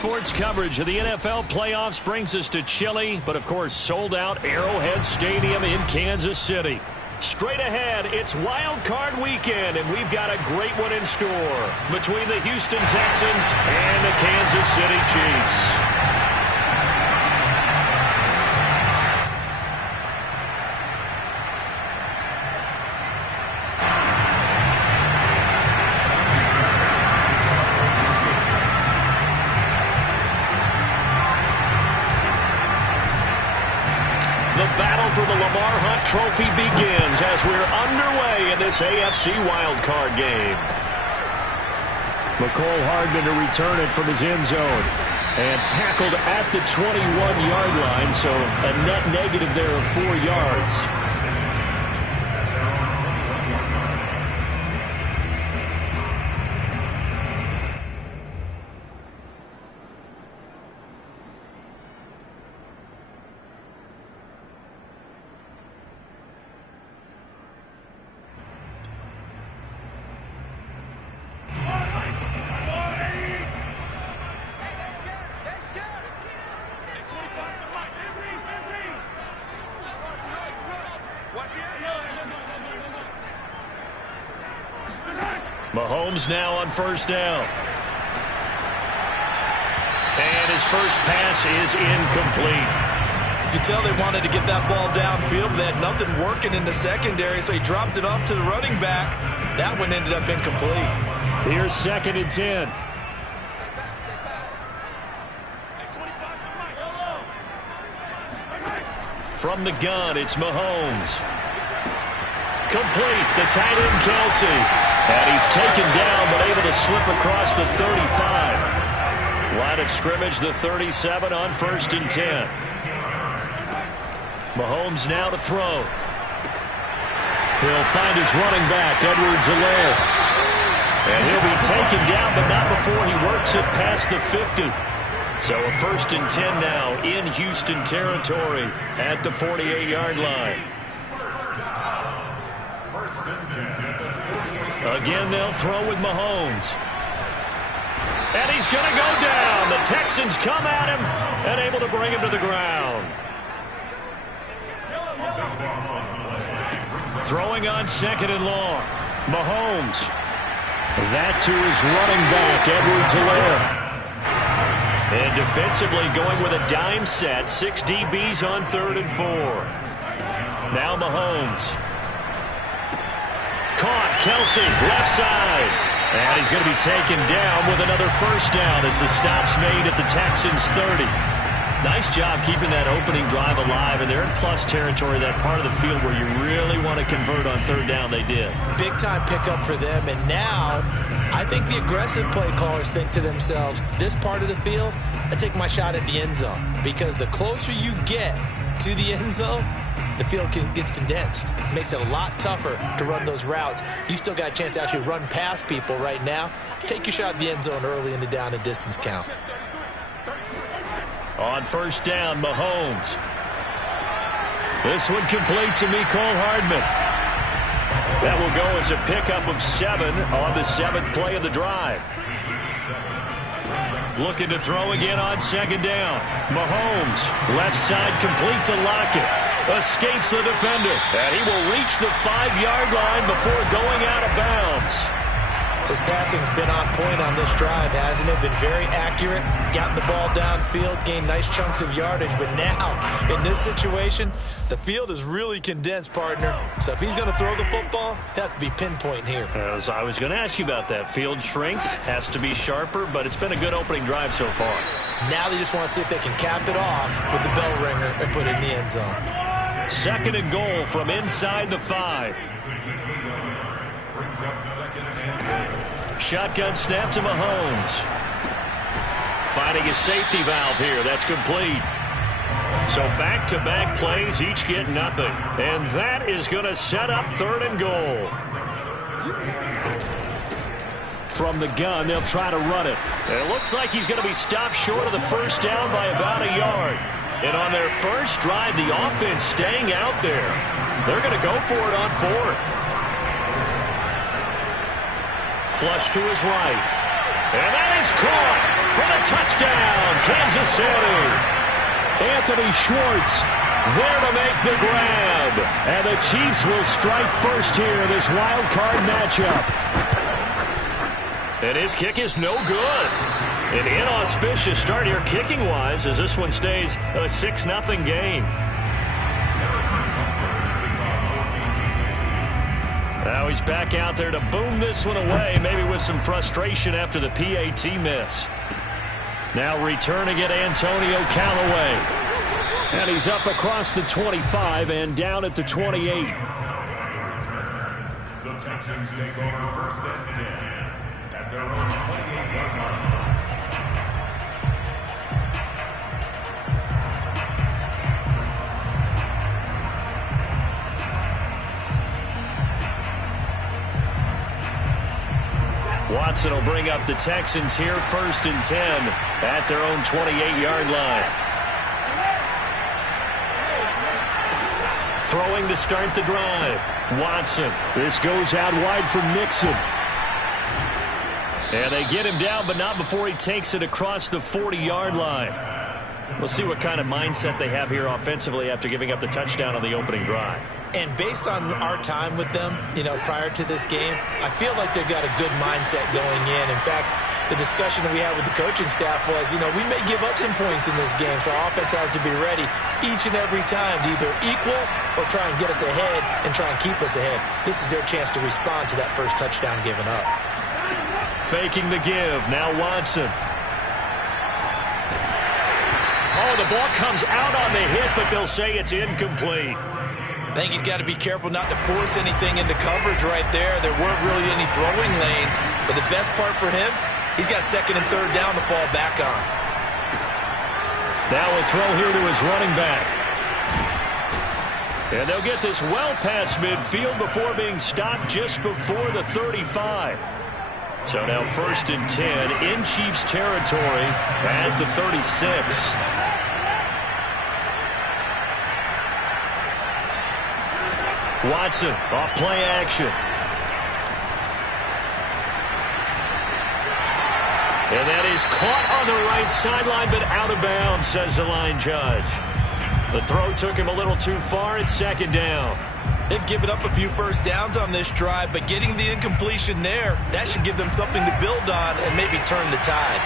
Sports coverage of the NFL playoffs brings us to chilly, but of course sold-out Arrowhead Stadium in Kansas City. Straight ahead, it's Wild Card Weekend, and we've got a great one in store between the Houston Texans and the Kansas City Chiefs. For the Lamar Hunt Trophy begins as we're underway in this AFC wildcard game. McCole Hardman to return it from his end zone. And tackled at the 21-yard line, so a net negative there of 4 yards. Mahomes now on first down. And his first pass is incomplete. You could tell they wanted to get that ball downfield. They had nothing working in the secondary, so he dropped it off to the running back. That one ended up incomplete. Here's 2nd and 10. From the gun, it's Mahomes. Complete. The tight end, Kelsey. And he's taken down, but able to slip across the 35. Line of scrimmage, the 37 on 1st and 10. Mahomes now to throw. He'll find his running back, Edwards-Helaire. And he'll be taken down, but not before he works it past the 50. So a 1st and 10 now in Houston territory at the 48-yard line. Again, they'll throw with Mahomes. And he's going to go down. The Texans come at him and able to bring him to the ground. Throwing on 2nd and long. Mahomes. That to his running back, Edwards-Helaire. And defensively going with a dime set. 6 DBs on 3rd and 4. Now Mahomes. Caught, Kelsey, left side. And he's going to be taken down with another first down as the stop's made at the Texans' 30. Nice job keeping that opening drive alive, and they're in plus territory, that part of the field where you really want to convert on 3rd down. They did. Big-time pickup for them, and now I think the aggressive play callers think to themselves, this part of the field, I take my shot at the end zone, because the closer you get to the end zone, the field gets condensed. Makes it a lot tougher to run those routes. You still got a chance to actually run past people right now. Take your shot at the end zone early in the down and distance count. On 1st down, Mahomes. This one complete to Mecole Hardman. That will go as a pickup of 7 on the 7th play of the drive. Looking to throw again on 2nd down. Mahomes, left side complete to Lockett. Escapes the defender. And he will reach the 5-yard line before going out of bounds. His passing's been on point on this drive, hasn't it? Been very accurate, gotten the ball downfield, gained nice chunks of yardage. But now, in this situation, the field is really condensed, partner. So if he's going to throw the football, it has to be pinpoint here. As I was going to ask you about that. Field shrinks, has to be sharper, but it's been a good opening drive so far. Now they just want to see if they can cap it off with the bell ringer and put it in the end zone. 2nd and goal from inside the 5. Shotgun snap to Mahomes. Finding a safety valve here. That's complete. So back-to-back plays, each get nothing. And that is going to set up 3rd and goal. From the gun, they'll try to run it. It looks like he's going to be stopped short of the first down by about a yard. And on their first drive, the offense staying out there. They're going to go for it on 4th. Flush to his right. And that is caught for the touchdown, Kansas City. Anthony Schwartz there to make the grab. And the Chiefs will strike first here in this wild card matchup. And his kick is no good. An inauspicious start here kicking-wise as this one stays a 6-0 game. Now he's back out there to boom this one away, maybe with some frustration after the PAT miss. Now returning it, Antonio Callaway. And he's up across the 25 and down at the 28. The Texans take over first and 10 at their own 28-yard line. Watson will bring up the Texans here first and 10 at their own 28-yard line. Throwing to start the drive. Watson. This goes out wide for Mixon. And they get him down, but not before he takes it across the 40-yard line. We'll see what kind of mindset they have here offensively after giving up the touchdown on the opening drive. And based on our time with them, prior to this game, I feel like they've got a good mindset going in. In fact, the discussion that we had with the coaching staff was, we may give up some points in this game, so our offense has to be ready each and every time to either equal or try and get us ahead and try and keep us ahead. This is their chance to respond to that first touchdown given up. Faking the give. Now Watson. Oh, the ball comes out on the hit, but they'll say it's incomplete. I think he's got to be careful not to force anything into coverage right there. There weren't really any throwing lanes, but the best part for him, he's got second and third down to fall back on. Now a throw here to his running back. And they'll get this well past midfield before being stopped just before the 35. So now first and 10 in Chiefs territory at the 36. Watson off play action. And that is caught on the right sideline, but out of bounds, says the line judge. The throw took him a little too far. It's second down. They've given up a few first downs on this drive, but getting the incompletion there, that should give them something to build on and maybe turn the tide.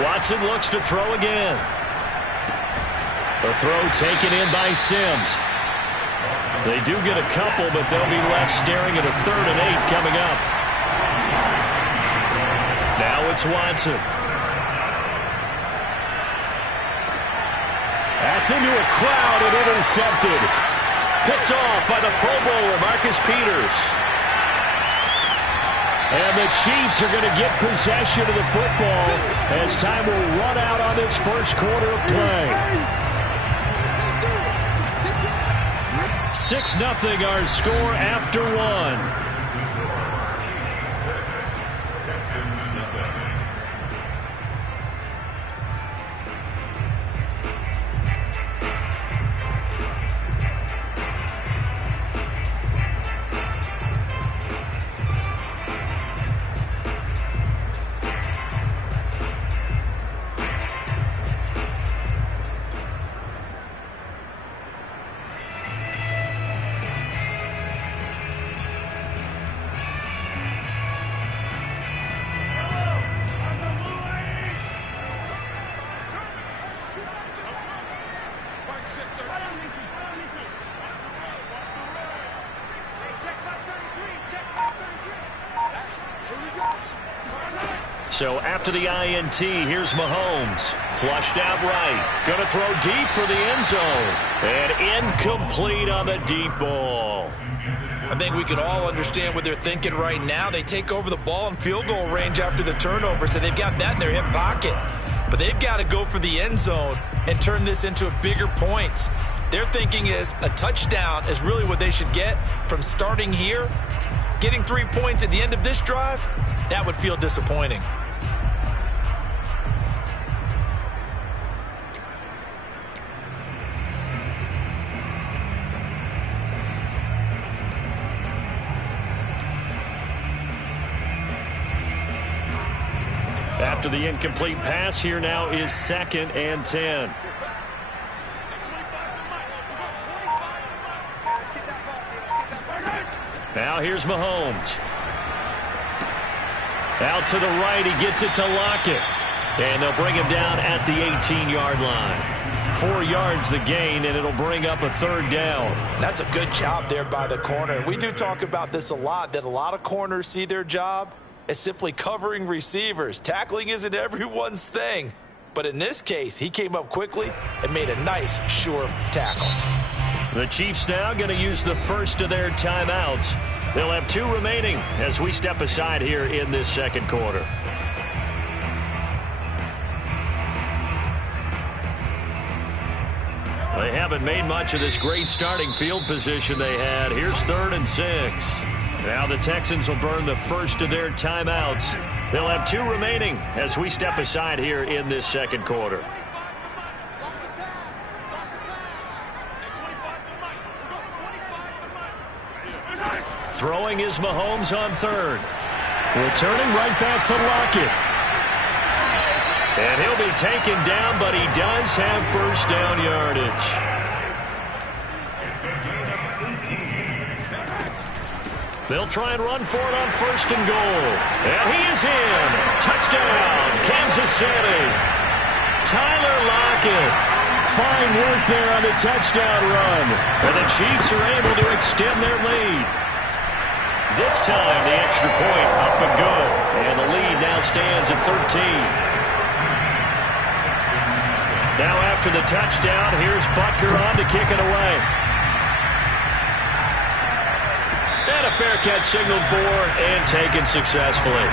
Watson looks to throw again. The throw taken in by Sims. They do get a couple, but they'll be left staring at a 3rd and 8 coming up. Now it's Watson. That's into a crowd and intercepted. Picked off by the Pro Bowler, Marcus Peters. And the Chiefs are going to get possession of the football as time will run out on this first quarter of play. 6-0 our score after one. So after the INT, here's Mahomes. Flushed out right. Going to throw deep for the end zone. And incomplete on the deep ball. I think we can all understand what they're thinking right now. They take over the ball in field goal range after the turnover, so they've got that in their hip pocket. But they've got to go for the end zone and turn this into a bigger points. Their thinking is a touchdown is really what they should get from starting here. Getting 3 points at the end of this drive, that would feel disappointing. After the incomplete pass, here now is 2nd and 10. Now here's Mahomes. Out to the right, he gets it to Lockett. And they'll bring him down at the 18-yard line. 4 yards the gain, and it'll bring up a 3rd down. That's a good job there by the corner. We do talk about this a lot, that a lot of corners see their job as simply covering receivers. Tackling isn't everyone's thing. But in this case, he came up quickly and made a nice, sure tackle. The Chiefs now going to use the first of their timeouts. They'll have 2 remaining as we step aside here in this 2nd quarter. They haven't made much of this great starting field position they had. Here's 3rd and 6. Now the Texans will burn the first of their timeouts. They'll have 2 remaining as we step aside here in this 2nd quarter. Throwing is Mahomes on 3rd. Returning right back to Lockett. And he'll be taken down, but he does have first down yardage. They'll try and run for it on 1st and goal. And he is in. Touchdown, Kansas City. Tyler Lockett. Fine work there on the touchdown run. And the Chiefs are able to extend their lead. This time, the extra point up and good. And the lead now stands at 13. Now after the touchdown, here's Butker on to kick it away. And a fair catch signaled for and taken successfully.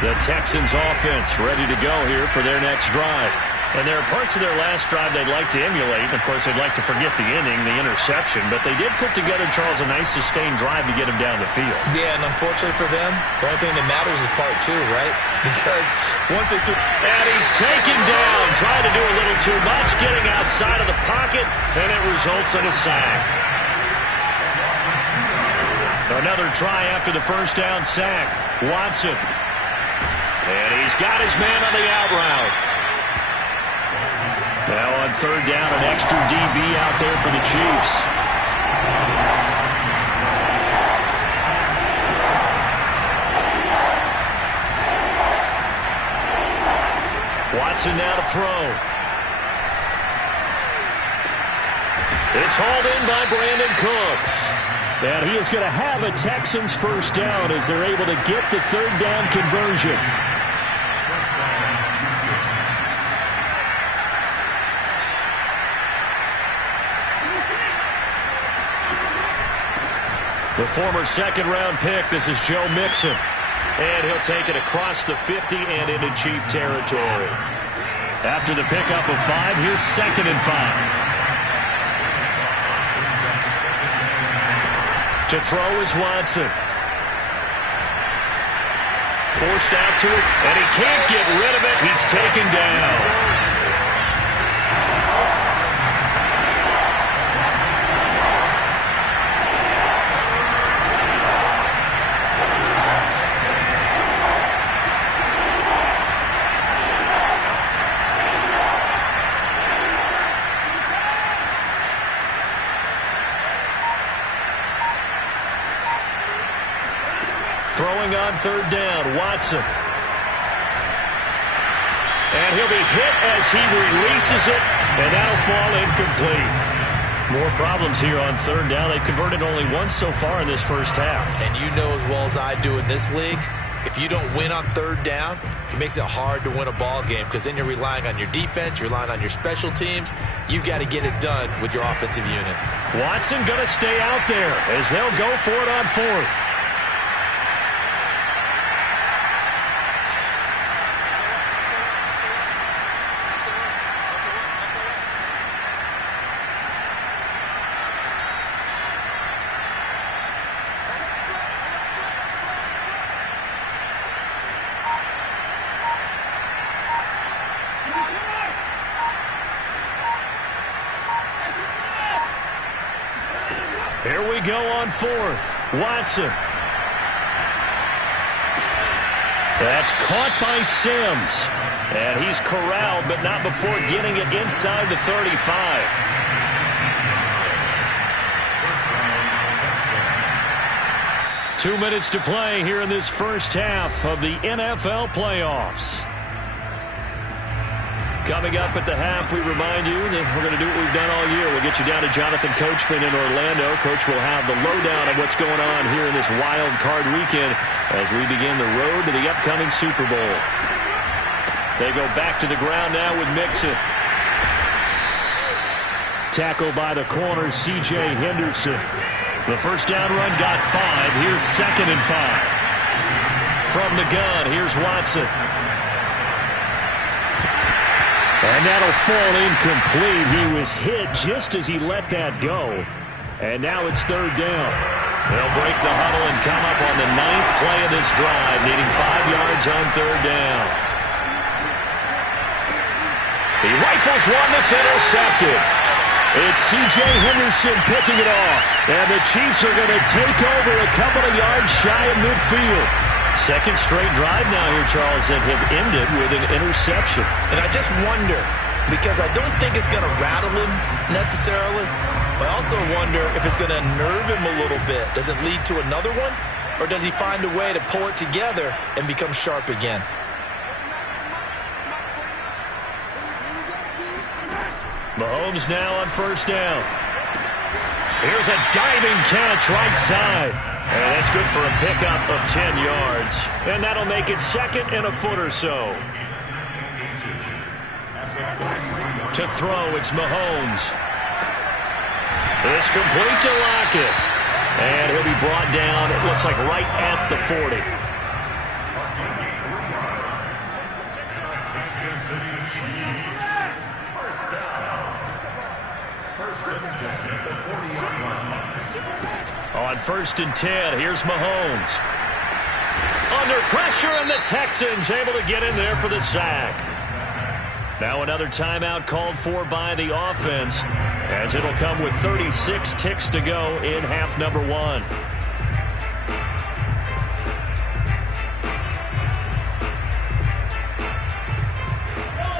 The Texans offense ready to go here for their next drive. And there are parts of their last drive they'd like to emulate. And, of course, they'd like to forget the inning, the interception. But they did put together, Charles, a nice sustained drive to get him down the field. Yeah, and unfortunately for them, the only thing that matters is part 2, right? Because once they do... And he's taken down, trying to do a little too much, getting outside of the pocket, and it results in a sack. Another try after the first down sack. Watson. And he's got his man on the out route. Now on 3rd down, an extra DB out there for the Chiefs. Watson now to throw. It's hauled in by Brandon Cooks. And he is going to have a Texans first down as they're able to get the 3rd down conversion. The former 2nd-round pick, this is Joe Mixon. And he'll take it across the 50 and into Chief territory. After the pickup of 5, here's 2nd and 5. To throw is Watson. Forced out to his, and he can't get rid of it. He's taken down. Throwing on 3rd down, Watson. And he'll be hit as he releases it, and that'll fall incomplete. More problems here on 3rd down. They've converted only once so far in this first half. And you know as well as I do in this league, if you don't win on 3rd down, it makes it hard to win a ball game because then you're relying on your defense, you're relying on your special teams. You've got to get it done with your offensive unit. Watson going to stay out there as they'll go for it on 4th. Here we go on fourth. Watson. That's caught by Sims. And he's corralled, but not before getting it inside the 35. First down, 10. 2 minutes to play here in this first half of the NFL playoffs. Coming up at the half, we remind you that we're going to do what we've done all year. We'll get you down to Jonathan Coachman in Orlando. Coach will have the lowdown of what's going on here in this wild card weekend as we begin the road to the upcoming Super Bowl. They go back to the ground now with Mixon. Tackled by the corner, C.J. Henderson. The first down run got 5. Here's 2nd and 5. From the gun, here's Watson. And that'll fall incomplete. He was hit just as he let that go. And now it's 3rd down. They'll break the huddle and come up on the 9th play of this drive, needing 5 yards on 3rd down. He rifles one that's intercepted. It's C.J. Henderson picking it off. And the Chiefs are going to take over a couple of yards shy of midfield. Second straight drive now here, Charles, that have ended with an interception. And I just wonder, because I don't think it's going to rattle him necessarily, but I also wonder if it's going to nerve him a little bit. Does it lead to another one? Or does he find a way to pull it together and become sharp again? Mahomes now on first down. Here's a diving catch right side. And that's good for a pickup of 10 yards. And that'll make it 2nd and a foot or so. To throw, it's Mahomes. It's complete to Lockett. And he'll be brought down, it looks like right at the 40. On 1st and 10, here's Mahomes. Under pressure, and the Texans able to get in there for the sack. Now another timeout called for by the offense, as it'll come with 36 ticks to go in half number 1.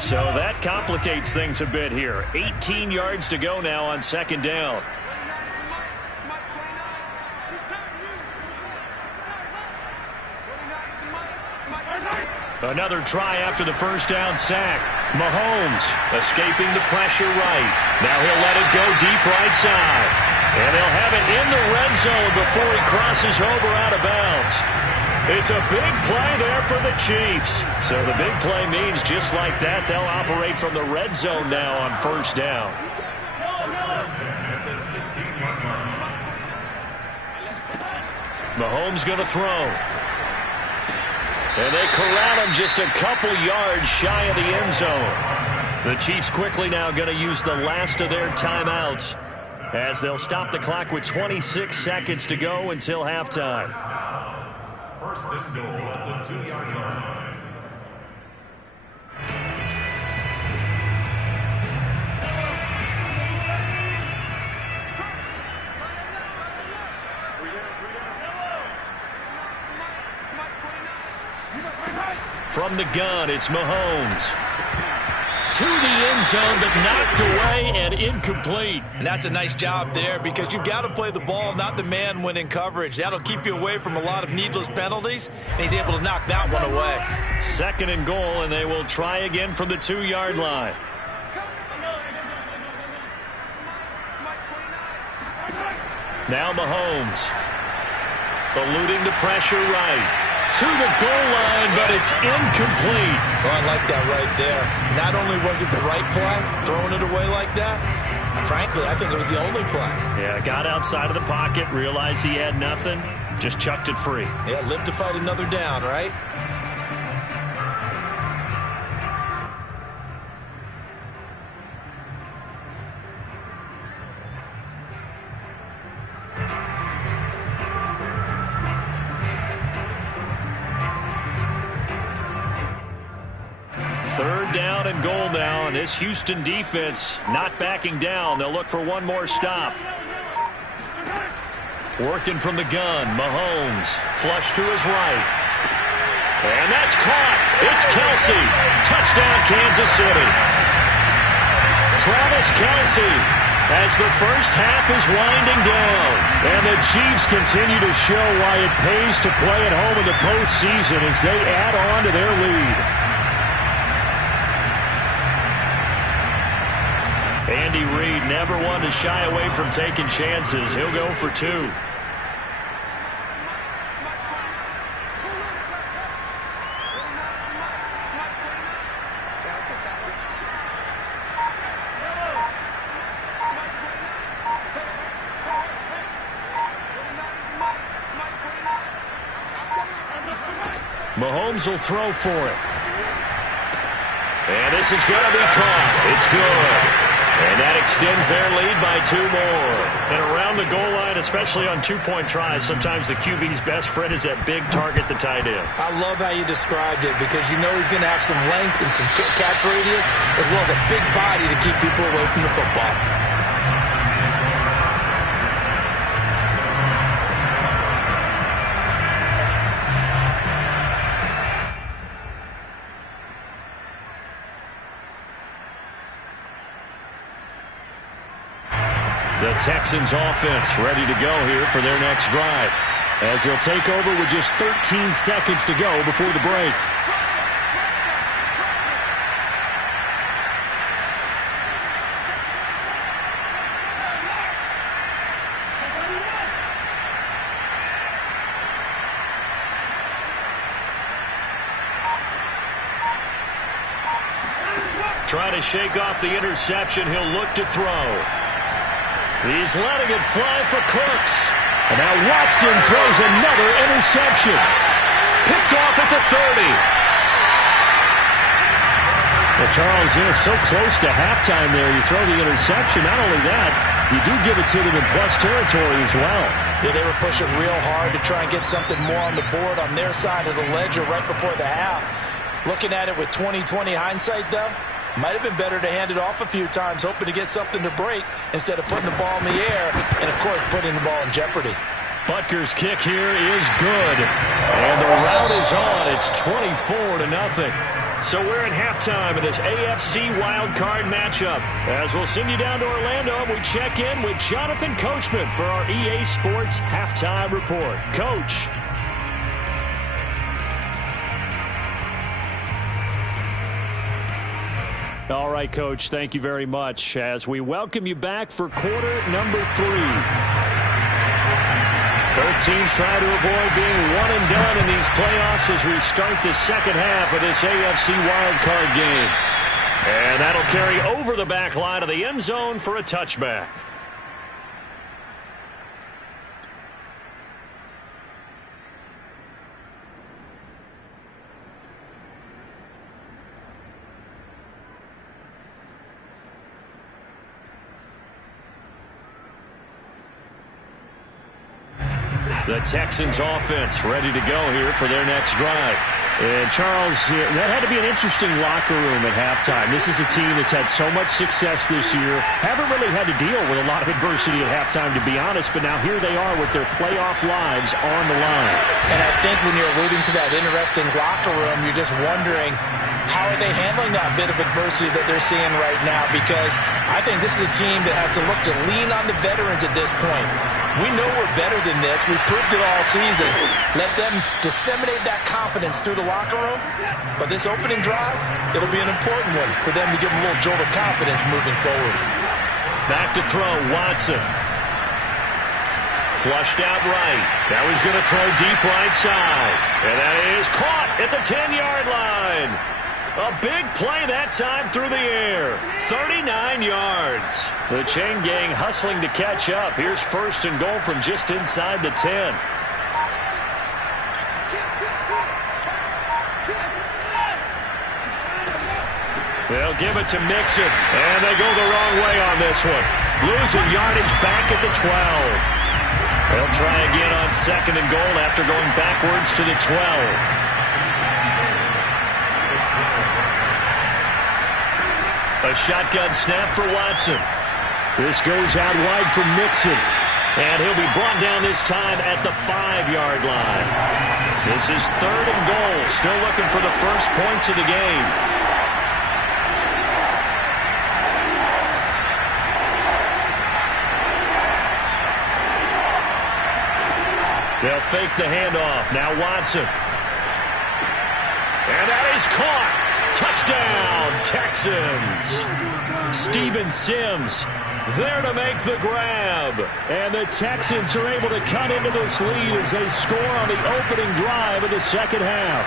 So that complicates things a bit here. 18 yards to go now on 2nd down. Another try after the first down sack. Mahomes escaping the pressure right. Now he'll let it go deep right side. And they'll have it in the red zone before he crosses over out of bounds. It's a big play there for the Chiefs. So the big play means just like that, they'll operate from the red zone now on first down. Mahomes going to throw. And they corral him just a couple yards shy of the end zone. The Chiefs quickly now going to use the last of their timeouts as they'll stop the clock with 26 seconds to go until halftime. First and goal at the 2-yard line. From the gun, it's Mahomes. To the end zone, but knocked away and incomplete. And that's a nice job there because you've got to play the ball, not the man when in coverage. That'll keep you away from a lot of needless penalties, and he's able to knock that one away. 2nd and goal, and they will try again from the 2-yard line. Now Mahomes. Eluding the pressure right. To the goal line, but it's incomplete. Oh, I like that right there. Not only was it the right play, throwing it away like that, frankly, I think it was the only play. Yeah, got outside of the pocket, realized he had nothing, just chucked it free. Yeah, live to fight another down, right? Third down and goal now, and this Houston defense not backing down. They'll look for one more stop. Working from the gun, Mahomes. Flush to his right. And that's caught. It's Kelsey. Touchdown, Kansas City. Travis Kelsey as the first half is winding down. And the Chiefs continue to show why it pays to play at home in the postseason as they add on to their lead. Andy Reid never one to shy away from taking chances. He'll go for two. Mahomes will throw for it. And this is going to be caught. It's good. And that extends their lead by 2 more. And around the goal line, especially on two-point tries, sometimes the QB's best friend is that big target, the tight end. I love how you described it because you know he's going to have some length and some catch radius as well as a big body to keep people away from the football. The Texans offense ready to go here for their next drive as they'll take over with just 13 seconds to go before the break. Trying to shake off the interception. He'll look to throw. He's letting it fly for Cooks. And now Watson throws another interception. Picked off at the 30. Well, Charles, they're so close to halftime there. You throw the interception. Not only that, you do give it to them in plus territory as well. Yeah, they were pushing real hard to try and get something more on the board on their side of the ledger right before the half. Looking at it with 20/20 hindsight, though, might have been better to hand it off a few times, hoping to get something to break instead of putting the ball in the air and, of course, putting the ball in jeopardy. Butker's kick here is good. And the route is on. It's 24-0. So we're at halftime of this AFC wildcard matchup. As we'll send you down to Orlando, we check in with Jonathan Coachman for our EA Sports Halftime Report. Coach. All right, Coach, thank you very much as we welcome you back for quarter number 3. Both teams try to avoid being one and done in these playoffs as we start the second half of this AFC wildcard game. And that'll carry over the back line of the end zone for a touchback. The Texans offense ready to go here for their next drive. And Charles, that had to be an interesting locker room at halftime. This is a team that's had so much success this year. Haven't really had to deal with a lot of adversity at halftime, to be honest. But now here they are with their playoff lives on the line. And I think when you're alluding to that interesting locker room, you're just wondering, how are they handling that bit of adversity that they're seeing right now? Because I think this is a team that has to look to lean on the veterans at this point. We know we're better than this. We've proved it all season. Let them disseminate that confidence through the locker room. But this opening drive, it'll be an important one for them to give them a little jolt of confidence moving forward. Back to throw, Watson. Flushed out right. Now he's going to throw deep right side. And that is caught at the 10-yard line. A big play that time through the air. 39 yards. The chain gang hustling to catch up. Here's first and goal from just inside the 10. They'll give it to Mixon. And they go the wrong way on this one. Losing yardage back at the 12. They'll try again on second and goal after going backwards to the 12. A shotgun snap for Watson. This goes out wide for Mixon. And he'll be brought down this time at the 5-yard line. This is 3rd and goal. Still looking for the first points of the game. They'll fake the handoff. Now Watson. And that is caught. Touchdown, Texans. Steven Sims there to make the grab. And the Texans are able to cut into this lead as they score on the opening drive of the second half.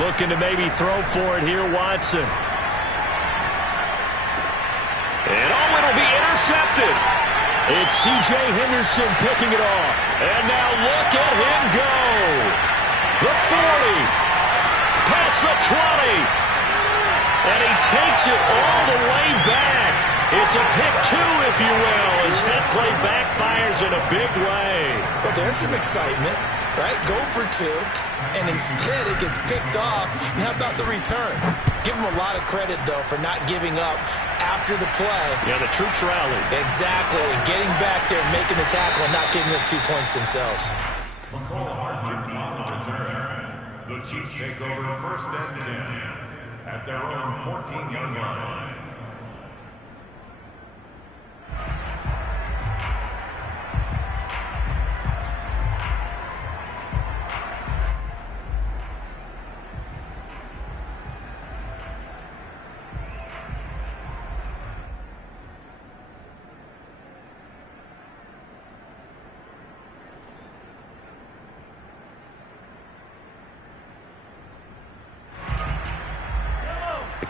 Looking to maybe throw for it here, Watson. And oh, it'll be intercepted. It's C.J. Henderson picking it off. And now look at him go. The 40. Past the 20. And he takes it all the way back. It's a pick 2, if you will, as that play backfires in a big way. But there's some excitement, right? Go for 2. And instead it gets picked off. And how about the return? Give him a lot of credit, though, for not giving up after the play. Yeah, the troops rallied. Exactly. And getting back there and making the tackle and not giving up 2 points themselves. The Chiefs take over 1st and 10 at their own 14-yard line.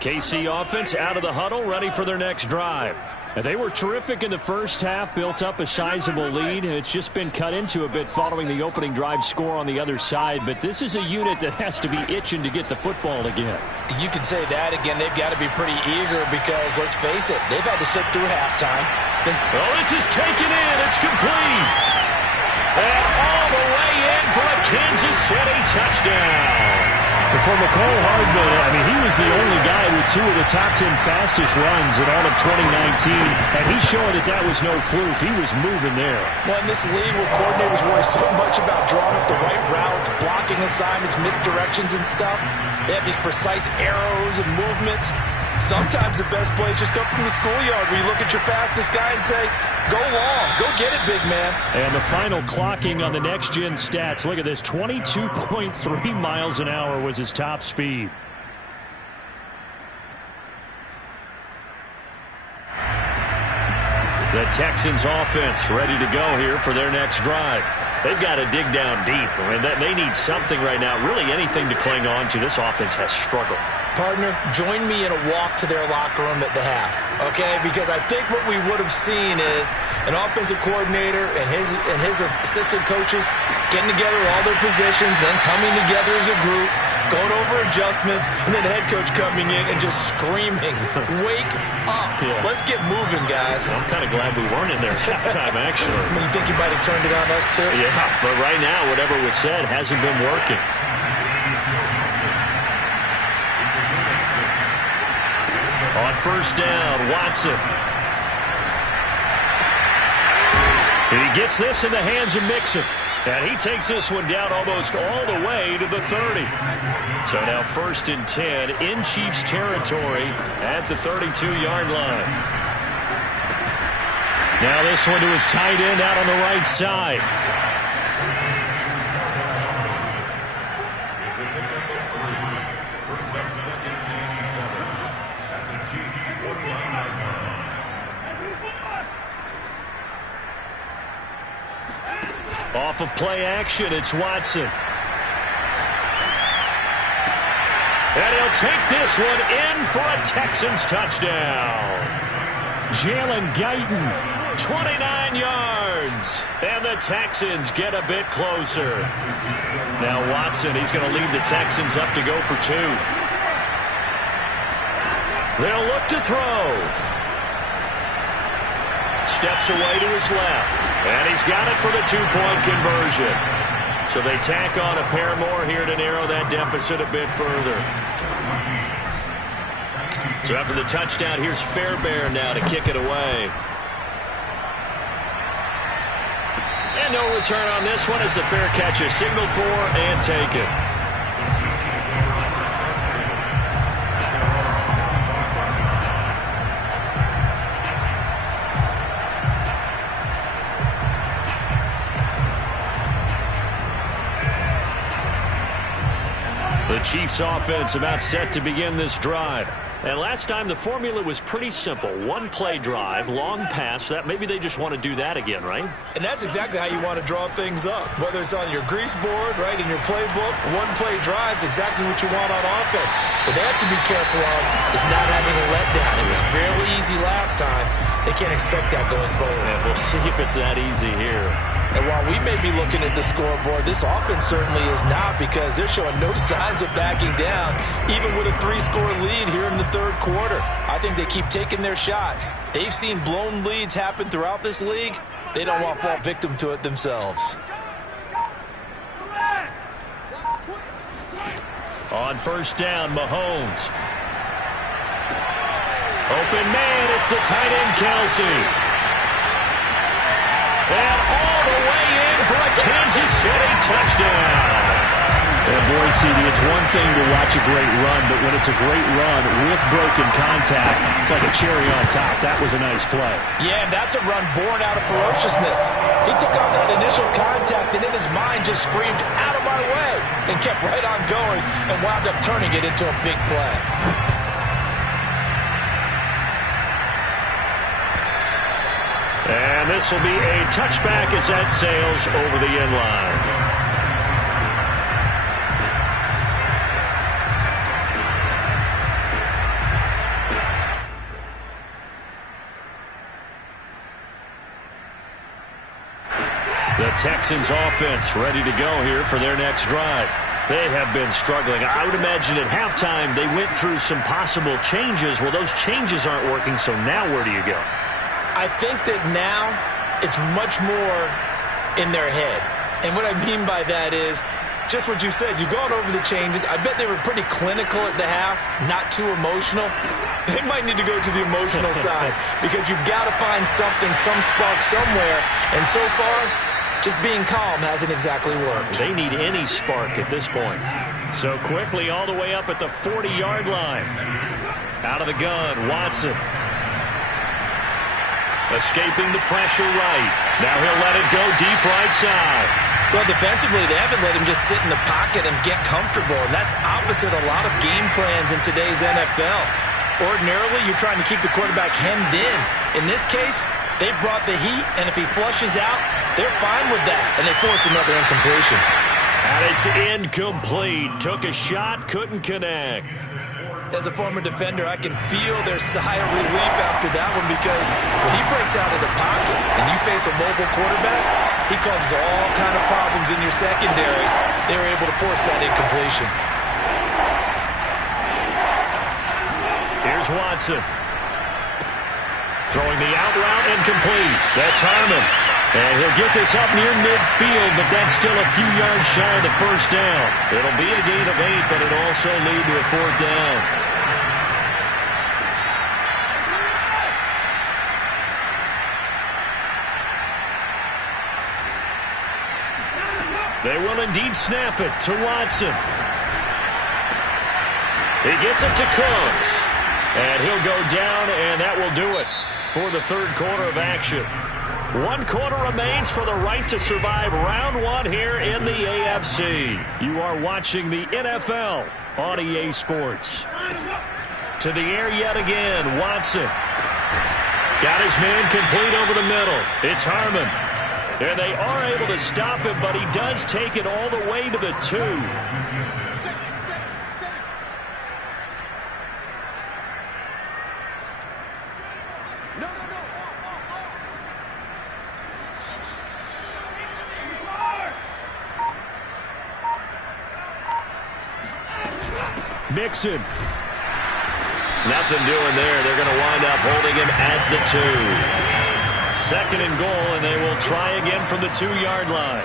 KC offense out of the huddle, ready for their next drive. And they were terrific in the first half, built up a sizable lead, and it's just been cut into a bit following the opening drive score on the other side. But this is a unit that has to be itching to get the football again. You can say that again. They've got to be pretty eager because, let's face it, they've had to sit through halftime. Oh, this is taken in. It's complete. And all the way in for a Kansas City touchdown. For McCole Hardman, I mean, he was the only guy with 2 of the top 10 fastest runs in all of 2019, and he's showing that that was no fluke. He was moving there. Well, in this league where coordinators worry so much about drawing up the right routes, blocking assignments, misdirections and stuff, they have these precise arrows and movements. Sometimes the best plays just come from the schoolyard where you look at your fastest guy and say, go long, go get it, big man. And the final clocking on the next-gen stats. Look at this, 22.3 miles an hour was his top speed. The Texans offense ready to go here for their next drive. They've got to dig down deep. I mean, they need something right now, really anything to cling on to. This offense has struggled. Partner, join me in a walk to their locker room at the half, okay? Because I think what we would have seen is an offensive coordinator and his assistant coaches getting together all their positions, then coming together as a group, going over adjustments, and then the head coach coming in and just screaming, wake up. Yeah. Let's get moving, guys. I'm kind of glad we weren't in there at halftime, actually. You think you might have turned it on us, too? Yeah, but right now, whatever was said hasn't been working. On 1st down, Watson. He gets this in the hands of Mixon. And he takes this one down almost all the way to the 30. So now 1st and 10 in Chiefs territory at the 32-yard line. Now this one to his tight end out on the right side. Off of play action, it's Watson. And he'll take this one in for a Texans touchdown. Jalen Guyton, 29 yards. And the Texans get a bit closer. Now Watson, he's going to lead the Texans up to go for 2. They'll look to throw. Steps away to his left. And he's got it for the 2-point conversion. So they tack on a pair more here to narrow that deficit a bit further. So after the touchdown, here's Fairbairn now to kick it away. And no return on this one as the fair catch is signaled for and taken. The Chiefs offense about set to begin this drive. And last time the formula was pretty simple. One play drive, long pass. That maybe they just want to do that again, right? And that's exactly how you want to draw things up. Whether it's on your grease board, right, in your playbook, one play drives exactly what you want on offense. What they have to be careful of is not having a letdown. It was fairly easy last time. They can't expect that going forward. And we'll see if it's that easy here. And while we may be looking at the scoreboard, this offense certainly is not, because they're showing no signs of backing down, even with a 3-score lead here in the third quarter. I think they keep taking their shots. They've seen blown leads happen throughout this league. They don't want to fall victim to it themselves. On first down, Mahomes. Open man, it's the tight end, Kelsey. And all the way in for a Kansas City touchdown. And boy, CD, it's one thing to watch a great run, but when it's a great run with broken contact, it's like a cherry on top. That was a nice play. Yeah, and that's a run born out of ferociousness. He took on that initial contact, and in his mind just screamed, "Out of my way," and kept right on going and wound up turning it into a big play. And this will be a touchback as that sails over the end line. The Texans offense ready to go here for their next drive. They have been struggling. I would imagine at halftime they went through some possible changes. Well, those changes aren't working, so now where do you go? I think that now it's much more in their head. And what I mean by that is just what you said. You've gone over the changes. I bet they were pretty clinical at the half, not too emotional. They might need to go to the emotional side, because you've got to find something, some spark somewhere. And so far, just being calm hasn't exactly worked. They need any spark at this point. So quickly all the way up at the 40-yard line. Out of the gun, Watson. Escaping the pressure right. Now he'll let it go deep right side. Well, defensively, they haven't let him just sit in the pocket and get comfortable, and that's opposite a lot of game plans in today's NFL. Ordinarily, you're trying to keep the quarterback hemmed in. In this case, they brought the heat, and if he flushes out, they're fine with that, and they force another incompletion. And it's incomplete. Took a shot, couldn't connect. As a former defender, I can feel their sigh of relief after that one, because when he breaks out of the pocket and you face a mobile quarterback, he causes all kind of problems in your secondary. They were able to force that incompletion. Here's Watson. Throwing the out route incomplete. That's Harmon. And he'll get this up near midfield, but that's still a few yards shy of the first down. It'll be a gain of 8, but it'll also lead to a fourth down. They will indeed snap it to Watson. He gets it to Cooks. And he'll go down, and that will do it for the third quarter of action. 1 quarter remains for the right to survive round 1 here in the AFC. You are watching the NFL on EA Sports. To the air yet again, Watson. Got his man complete over the middle. It's Harmon. And they are able to stop him, but he does take it all the way to the 2. Mixon. Nothing doing there. They're going to wind up holding him at the 2. Second and goal, and they will try again from the 2-yard line.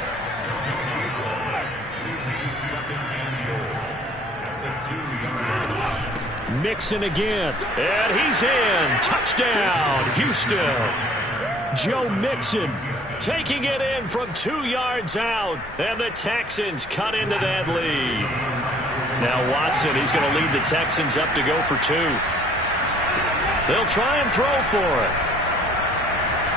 Mixon again. And he's in. Touchdown, Houston. Joe Mixon taking it in from 2 yards out. And the Texans cut into that lead. Now Watson, he's going to lead the Texans up to go for 2. They'll try and throw for it.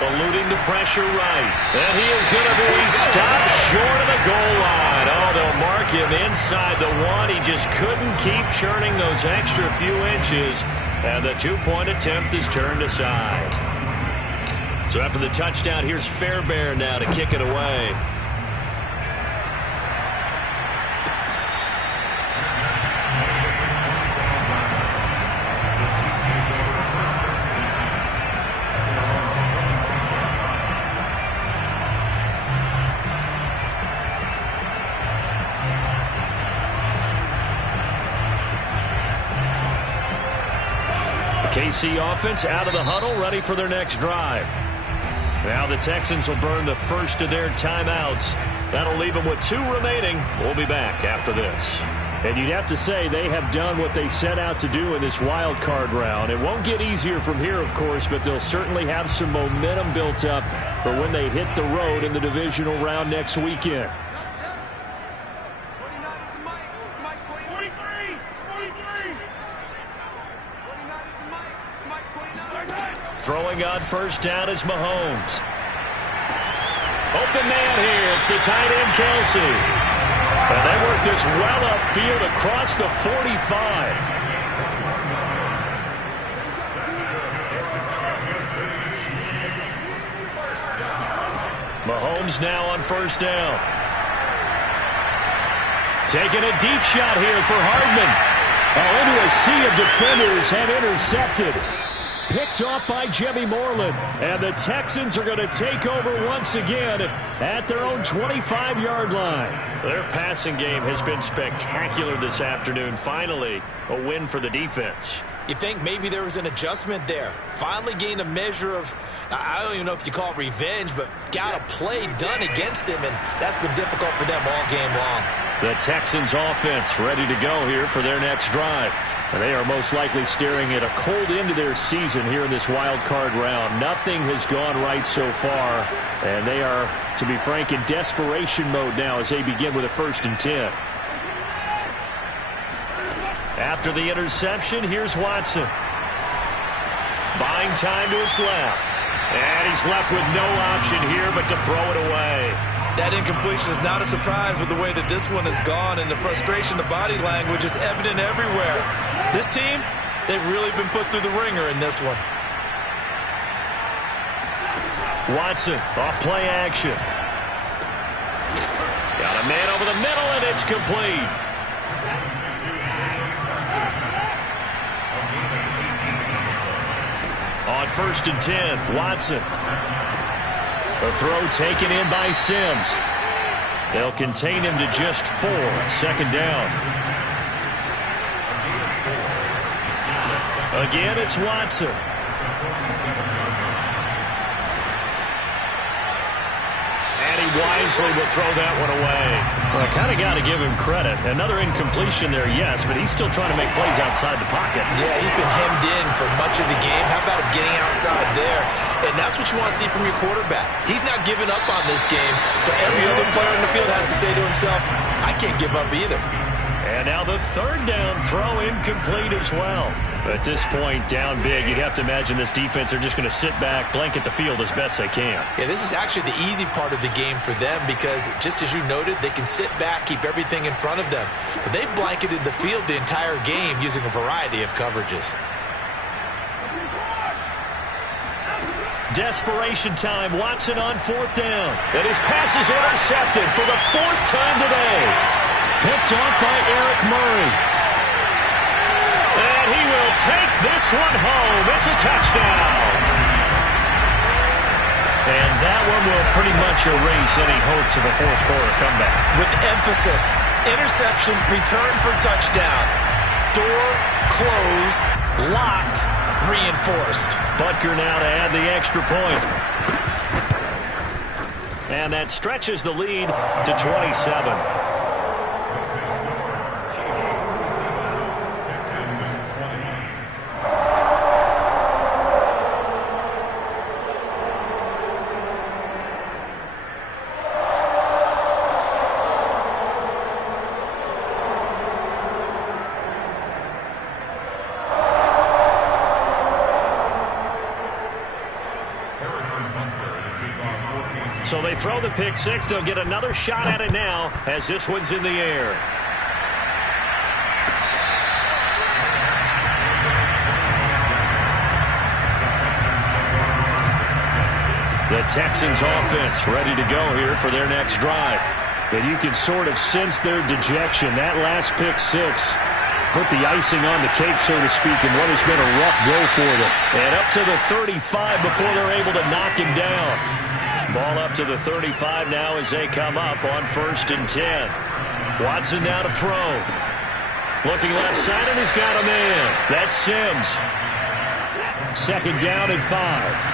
Eluding the pressure right. And he is going to be stopped short of the goal line. Oh, they'll mark him inside the 1. He just couldn't keep churning those extra few inches. And the 2-point attempt is turned aside. So after the touchdown, here's Fairbairn now to kick it away. KC offense out of the huddle, ready for their next drive. Now the Texans will burn the first of their timeouts. That'll leave them with 2 remaining. We'll be back after this. And you'd have to say they have done what they set out to do in this wild card round. It won't get easier from here, of course, but they'll certainly have some momentum built up for when they hit the road in the divisional round next weekend. Throwing on first down is Mahomes. Open man here. It's the tight end, Kelsey. And they work this well upfield across the 45. Mahomes now on first down. Taking a deep shot here for Hardman. Oh, into a sea of defenders and intercepted. Picked off by Jimmy Moreland. And the Texans are going to take over once again at their own 25-yard line. Their passing game has been spectacular this afternoon. Finally, a win for the defense. You think maybe there was an adjustment there. Finally gained a measure of, I don't even know if you call it revenge, but got a play done against him, and that's been difficult for them all game long. The Texans offense ready to go here for their next drive. And they are most likely staring at a cold end to their season here in this wild card round. Nothing has gone right so far, and they are, to be frank, in desperation mode now as they begin with a 1st and 10. After the interception, here's Watson. Buying time to his left. And he's left with no option here but to throw it away. That incompletion is not a surprise with the way that this one has gone, and the frustration, the body language is evident everywhere. This team, they've really been put through the ringer in this one. Watson off play action. Got a man over the middle, and it's complete. On 1st and 10, Watson. A throw taken in by Sims. They'll contain him to just 4. 2nd down. Again, it's Watson. And he wisely will throw that one away. Well, I kind of got to give him credit. Another incompletion there, yes, but he's still trying to make plays outside the pocket. Yeah, he's been hemmed in for much of the game. How about him getting outside there? And that's what you want to see from your quarterback. He's not giving up on this game, so every other player in the field has to say to himself, I can't give up either. And now the 3rd down throw incomplete as well. At this point, down big, you'd have to imagine this defense are just going to sit back, blanket the field as best they can. Yeah, this is actually the easy part of the game for them because, just as you noted, they can sit back, keep everything in front of them. But they've blanketed the field the entire game using a variety of coverages. Desperation time. Watson on 4th down. And his pass is intercepted for the 4th time today. Picked off by Eric Murray. And he will take this one home. It's a touchdown. And that one will pretty much erase any hopes of a 4th quarter comeback. With emphasis, interception, return for touchdown. Door closed, locked, reinforced. Butker now to add the extra point. And that stretches the lead to 27. throw the pick six. They'll get another shot at it now as this one's in the air. The Texans offense ready to go here for their next drive. And you can sort of sense their dejection. That last pick six put the icing on the cake, so to speak, in what has been a rough go for them. And up to the 35 before they're able to knock him down. Ball up to the 35 now as they come up on 1st and 10. Watson now to throw. Looking left side, and he's got a man. That's Sims. 2nd down and 5.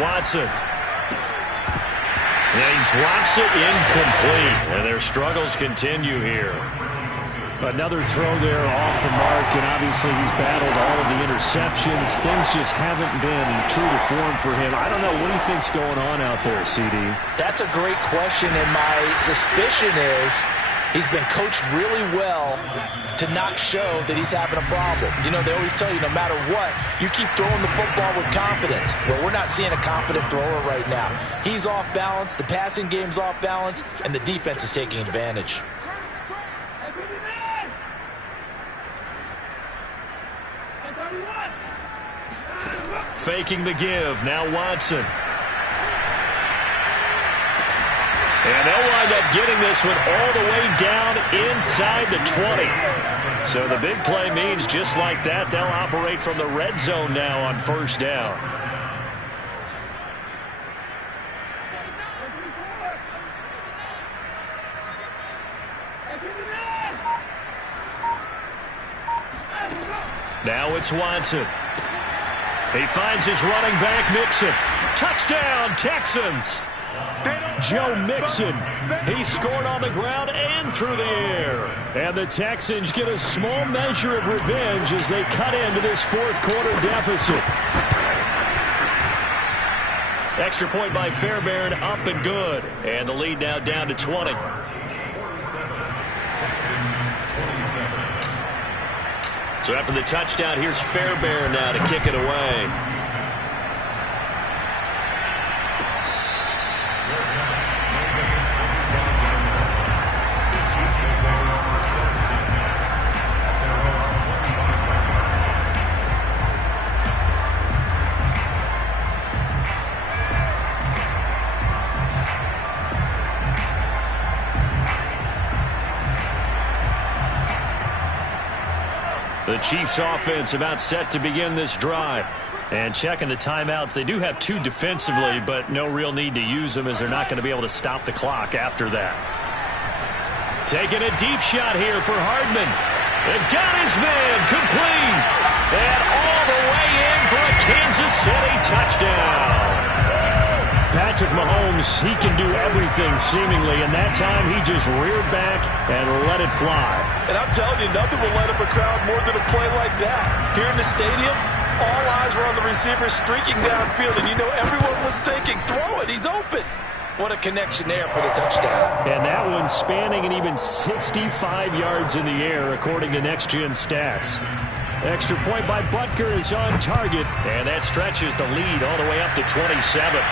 Watson. And he drops it incomplete. And their struggles continue here. Another throw there off the mark, and obviously he's battled all of the interceptions. Things just haven't been true to form for him. I don't know what he thinks going on out there, CD. That's a great question, and my suspicion is he's been coached really well to not show that he's having a problem. You know, they always tell you no matter what, you keep throwing the football with confidence. Well, we're not seeing a confident thrower right now. He's off balance, the passing game's off balance, and the defense is taking advantage. Faking the give. Now Watson. And they'll wind up getting this one all the way down inside the 20. So the big play means just like that, they'll operate from the red zone now on 1st down. Now it's Watson. He finds his running back, Mixon. Touchdown, Texans. Joe Mixon. He scored on the ground and through the air. And the Texans get a small measure of revenge as they cut into this 4th quarter deficit. Extra point by Fairbairn, up and good. And the lead now down to 20. So after the touchdown, here's Fairbairn now to kick it away. The Chiefs offense about set to begin this drive. And checking the timeouts, they do have 2 defensively, but no real need to use them as they're not going to be able to stop the clock after that. Taking a deep shot here for Hardman. They've got his man complete. And all the way in for a Kansas City touchdown. Patrick Mahomes, he can do everything seemingly, and that time he just reared back and let it fly. And I'm telling you, nothing will light up a crowd more than a play like that. Here in the stadium, all eyes were on the receiver streaking downfield, and you know everyone was thinking, throw it, he's open. What a connection there for the touchdown. And that one spanning an even 65 yards in the air, according to Next Gen Stats. Extra point by Butker is on target, and that stretches the lead all the way up to 27.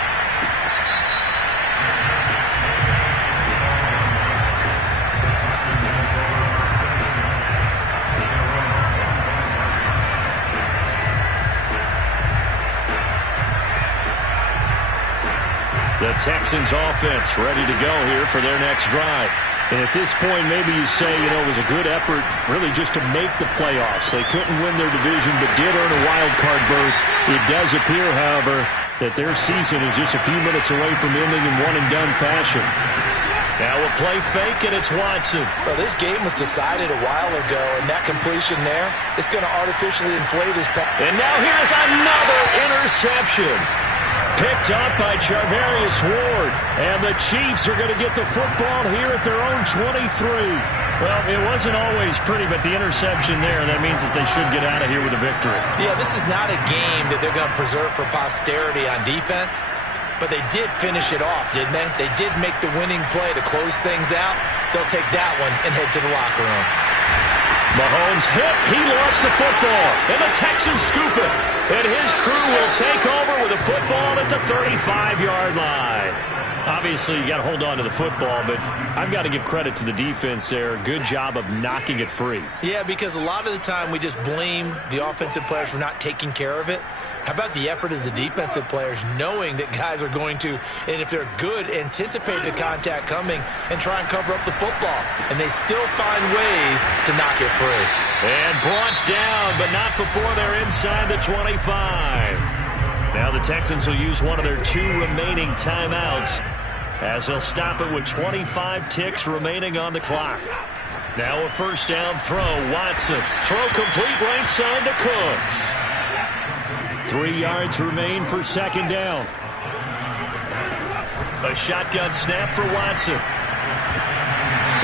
The Texans offense ready to go here for their next drive. And at this point, maybe you say, you know, it was a good effort really just to make the playoffs. They couldn't win their division, but did earn a wild card berth. It does appear, however, that their season is just a few minutes away from ending in one-and-done fashion. Now a play fake, and it's Watson. Well, this game was decided a while ago, and that completion there is going to artificially inflate his pass. And now here's another interception. Picked up by Charvarius Ward. And the Chiefs are going to get the football here at their own 23. Well, it wasn't always pretty, but the interception there, that means that they should get out of here with a victory. Yeah, this is not a game that they're going to preserve for posterity on defense, but they did finish it off, didn't they? They did make the winning play to close things out. They'll take that one and head to the locker room. Mahomes hit. He lost the football, and the Texans scoop it. And his crew will take over with a football at the 35-yard line. Obviously, you got to hold on to the football, but I've got to give credit to the defense there. Good job of knocking it free. Yeah, because a lot of the time we just blame the offensive players for not taking care of it. How about the effort of the defensive players knowing that guys are going to, and if they're good, anticipate the contact coming and try and cover up the football. And they still find ways to knock it free. And brought down, but not before they're inside the 25. Now the Texans will use one of their 2 remaining timeouts as they'll stop it with 25 ticks remaining on the clock. Now a first down throw. Watson. Throw complete right side to Cooks. 3 yards remain for second down. A shotgun snap for Watson.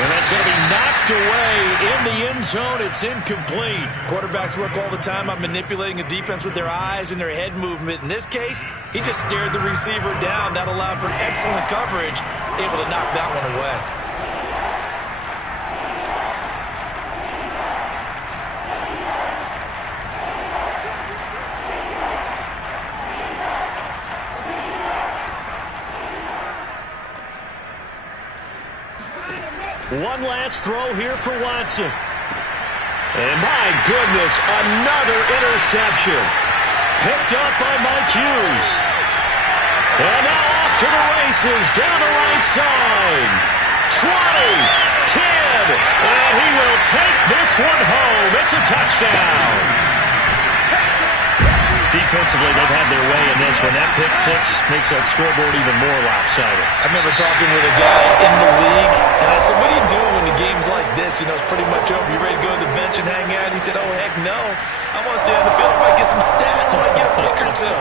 And that's going to be knocked away in the end zone. It's incomplete. Quarterbacks work all the time on manipulating a defense with their eyes and their head movement. In this case, he just stared the receiver down. That allowed for excellent coverage, able to knock that one away. One last throw here for Watson. And my goodness, another interception. Picked up by Mike Hughes. And now off to the races down the right side. 20, 10, and he will take this one home. It's a touchdown. Defensively, they've had their way in this one. That pick six makes that scoreboard even more lopsided. I remember talking with a guy in the league, and I said, what do you do when the game's like this? You know, it's pretty much over. You ready to go to the bench and hang out? He said, oh, heck no. I want to stay on the field. I might get some stats. I might get a pick or two.